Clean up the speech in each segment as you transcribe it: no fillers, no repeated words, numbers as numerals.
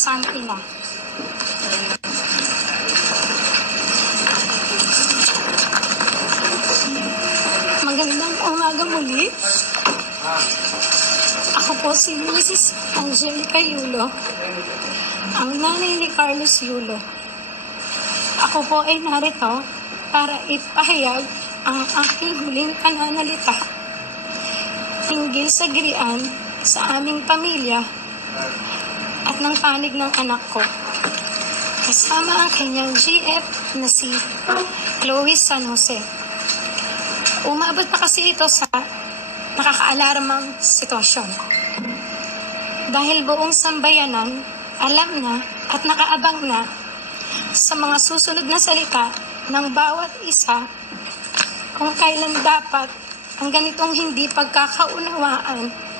isang ina. Magandang umaga muli. Ako po si Mrs. Angelica Yulo, ang nanay ni Carlos Yulo. Ako po ay narito para ipahayag ang aking huling pananalita hinggil sa girian sa aming pamilya at ng panig ng anak ko, kasama ang kanyang GF na si Chloe San Jose. Umabot na kasi ito sa nakakaalarmang sitwasyon. Dahil buong sambayanan, alam na at nakaabang na sa mga susunod na salita ng bawat isa kung kailan dapat ang ganitong hindi pagkakaunawaan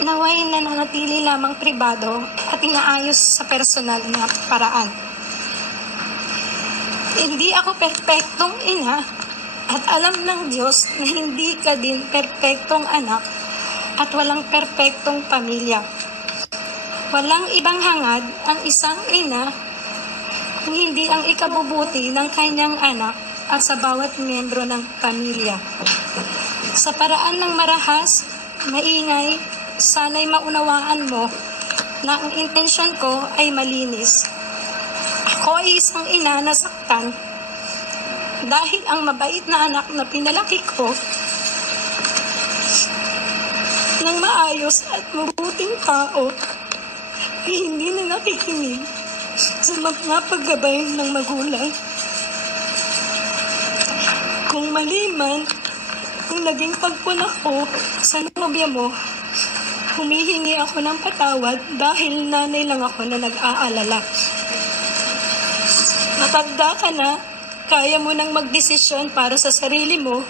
naway nananatili lamang pribado at inaayos sa personal na paraan. Hindi ako perpektong ina at alam ng Diyos na hindi ka din perpektong anak at walang perpektong pamilya. Walang ibang hangad ang isang ina kung hindi ang ikabubuti ng kanyang anak at sa bawat miyembro ng pamilya. Sa paraan ng marahas, maingay, sana'y maunawaan mo na ang intensyon ko ay malinis. Ako ay isang ina na saktan dahil ang mabait na anak na pinalaki ko ng maayos at mabuting tao ay hindi na nakikinig sa mga paggabay ng magulang. Kung mali man ang naging pagpuna ko sa nobya mo, humihingi ako ng patawad dahil nanay lang ako na nag-aalala. Matanda ka na, kaya mo nang magdesisyon para sa sarili mo.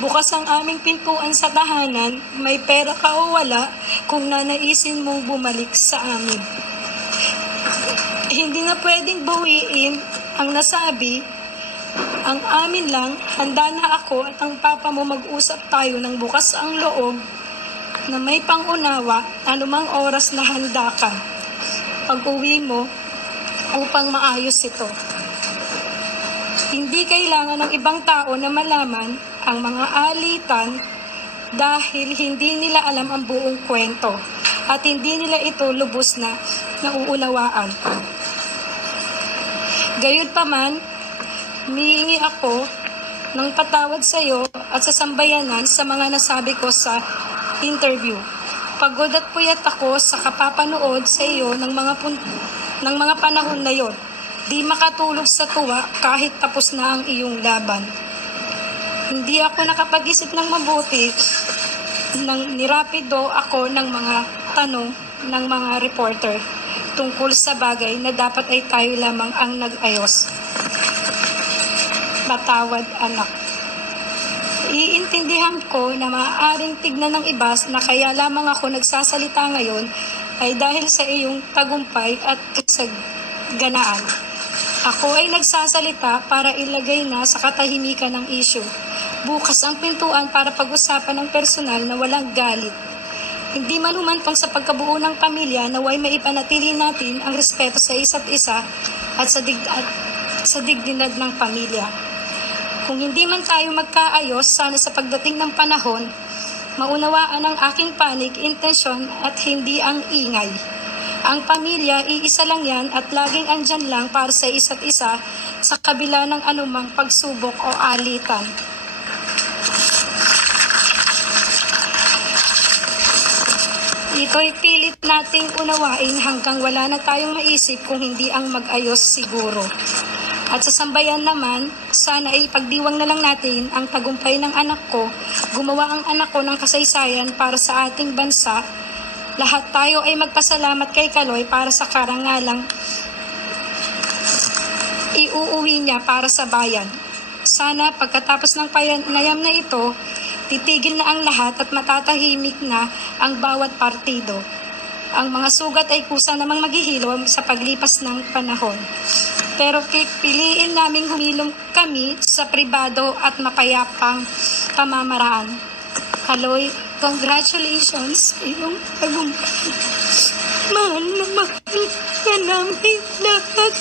Bukas ang aming pintuan sa tahanan, may pera ka o wala, kung nanaisin mong bumalik sa amin. Hindi na pwedeng bawiin ang nasabi. Ang amin lang, handa na ako at ang papa mo mag-usap tayo ng bukas ang loob na may pangunawa anumang oras na handa ka pag-uwi mo upang maayos ito. Hindi kailangan ng ibang tao na malaman ang mga alitan dahil hindi nila alam ang buong kwento at hindi nila ito lubos na nauunawaan. Gayunpaman, humihingi ako ng patawad sa iyo at sa sambayanan sa mga nasabi ko sa interview. Pagod at puyat ako sa kapapanood sa iyo ng mga panahon na yon. Di makatulog sa tuwa kahit tapos na ang iyong laban. Hindi ako nakapag-isip ng mabuti nang nirapido ako ng mga tanong ng mga reporter tungkol sa bagay na dapat ay tayo lamang ang nag-ayos. Patawad, anak. Iintindihan ko na maaaring tignan ng iba na kaya lamang ako nagsasalita ngayon ay dahil sa iyong tagumpay at kasaganaan. Ako ay nagsasalita para ilagay na sa katahimikan ng issue. Bukas ang pintuan para pag-usapan ng personal na walang galit. Hindi man humantong sa pagkabuo ng pamilya naway maipanatili natin ang respeto sa isa't isa at sa dignidad ng pamilya. Kung hindi man tayo magkaayos, sana sa pagdating ng panahon, maunawaan ang aking panig, intensyon at hindi ang ingay. Ang pamilya, iisa lang yan at laging andyan lang para sa isa't isa sa kabila ng anumang pagsubok o alitan. Ito'y pilit nating unawain hanggang wala na tayong maisip kung hindi ang mag-ayos siguro. At sa sambayan naman, sana ay ipagdiwang na lang natin ang tagumpay ng anak ko, gumawa ang anak ko ng kasaysayan para sa ating bansa. Lahat tayo ay magpasalamat kay Kaloy para sa karangalang iuuwi niya para sa bayan. Sana pagkatapos ng panayam na ito, titigil na ang lahat at matatahimik na ang bawat partido. Ang mga sugat ay kusa namang maghihilom sa paglipas ng panahon. Pero piliin naming humilom kami sa pribado at mapayapang pamamaraan. Kaloy, congratulations sa iyong tagumpay. Mahal na mahal. aming lahat.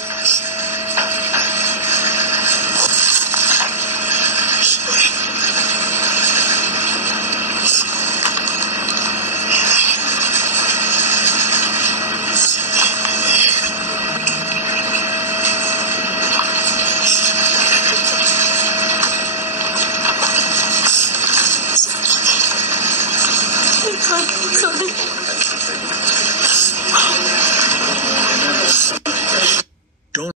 Sorry.